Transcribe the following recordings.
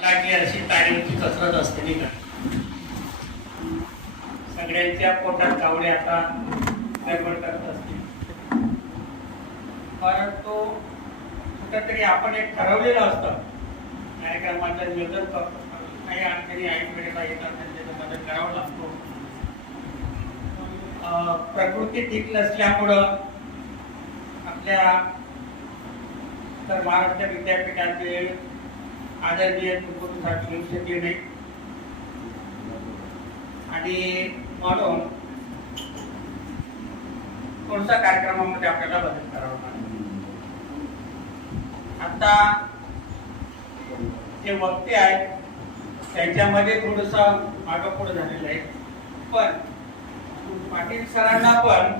लागली अशी तारीची कसरत असते नाही का? सगळ्यांच्या पोटात कावडे आता गडबड करत असतील. परंतु कुठंतरी आपण एक ठरवलेलं असतं. कार्यक्रमाचं नियोजन करतो. काही अडचणी ऐन वेळेला येतात आणि त्याचं मदत करावं लागतो. अं, प्रकृती ठीक नसल्यामुळं आपल्या तर महाराष्ट्र विद्यापीठाचे आदरणीय कुलगुरू येऊ शकले नाही. आणि म्हणून कोणत्या कार्यक्रमामध्ये आपल्याला बदल करावा लागेल? आता जे वक्ते आहेत त्यांच्यामध्ये थोडस मागं पुढे झालेलं आहे. पण पाटील सरांना पण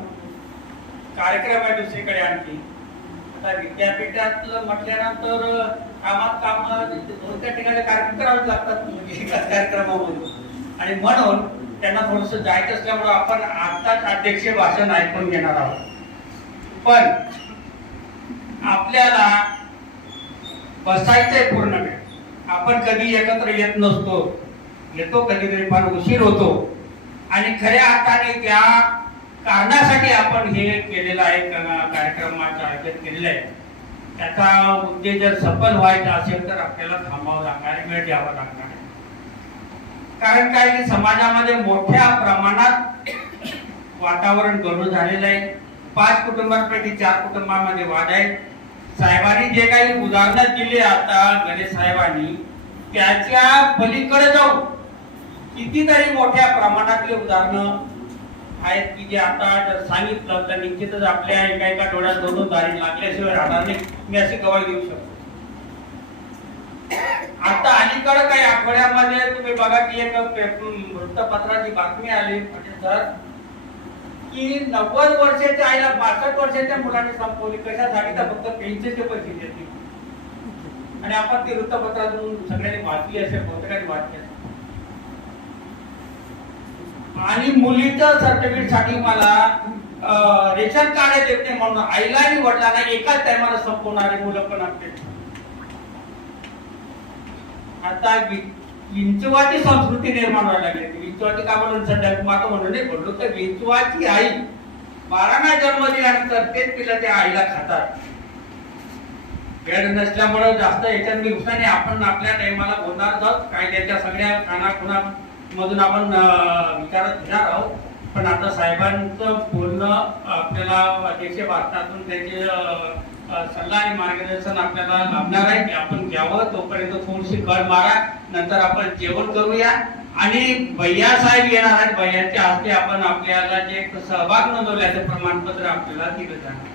कार्यक्रम आहे दुसरीकडे आणखी. आता विद्यापीठातलं म्हटल्यानंतर कामात काम दोन त्या ठिकाणी कार्यक्रम करावे लागतात म्हणजे एकाच कार्यक्रमामध्ये. आणि म्हणून त्यांना थोडस जायचं असल्यामुळे आपण आताच अध्यक्ष भाषण ऐकून घेणार आहोत. पण आपल्याला बसायचंय पूर्ण वेळ. आपण कधी एकत्र येत नसतो. येतो कधीतरी फार उशीर होतो. आणि खऱ्या अर्थाने त्या कारणासाठी आपण हे केलेलं आहे कार्यक्रमाचं आयोजन केलेलं आहे. त्याचा उद्देश जर सफल व्हायचा असेल तर आपल्याला थांबावं लागणार आहे, वेळ द्यावा लागणार आहे. कारण काय की समाजामध्ये मोठ्या प्रमाणात वातावरण गढूळ झालेलं आहे. पाच कुटुंबांपैकी चार कुटुंबांमध्ये वाद आहे. साहेबांनी जे काही उदाहरणं दिली आता गणेश साहेबांनी त्याच्या पलीकडे जाऊन कितीतरी मोठ्या प्रमाणातले उदाहरणं आहेत की जे आता जर सांगितलं तर निश्चितच आपल्या एका एका डोळ्यात दोन दारी लागल्याशिवाय राहणार नाही. मी अशी गवाही देऊ शकतो. आता अलीकडे काही आठवड्यामध्ये तुम्ही बघा की एक वृत्तपत्राची बातमी आली. म्हणजे सर की नव्वद वर्षाच्या आईला बासष्ट वर्षाच्या मुलाने संपवली. कशासाठी तर फक्त पेन्शनचे पैसे देतील. आणि आपण ती वृत्तपत्रातून सगळ्यांनी वाचली असेल बहुतेकांनी वाचली असेल. आणि मुलीचं सर्टिफिकेटसाठी मला रेशन कार्ड देत नाही म्हणून आईला आणि वडिलांना एकाच टायमाला संपवणारे मुलं पण आपले आता विंचवाची संस्कृती निर्माण व्हायला लागली. विंचवाची का म्हणून सध्या? माता म्हणून नाही बोललो तर विंचवाची आई बाराना जन्म दिल्यानंतर तेच तिला त्या आईला खातात. वेळ नसल्यामुळे जास्त याच्यात दिवसाने आपण आपल्या टाइमाला बोलणार आहोत. कायद्याच्या सगळ्या कानाखुना मधून आपण विचारत विचारात घेणार आहोत. पण आता साहेबांचं पूर्ण आपल्याला अध्यक्ष भाषणातून त्याचे सल्ला आणि मार्गदर्शन आपल्याला लाभणार आहे की आपण घ्यावं तोपर्यंत थोडीशी कळ मारा नंतर आपण जेवण करूया. आणि भैया साहेब येणार आहेत. भैयाच्या हस्ते आपण आपल्याला जे सहभाग नोंदवल्याचं प्रमाणपत्र आपल्याला दिलं जाणार.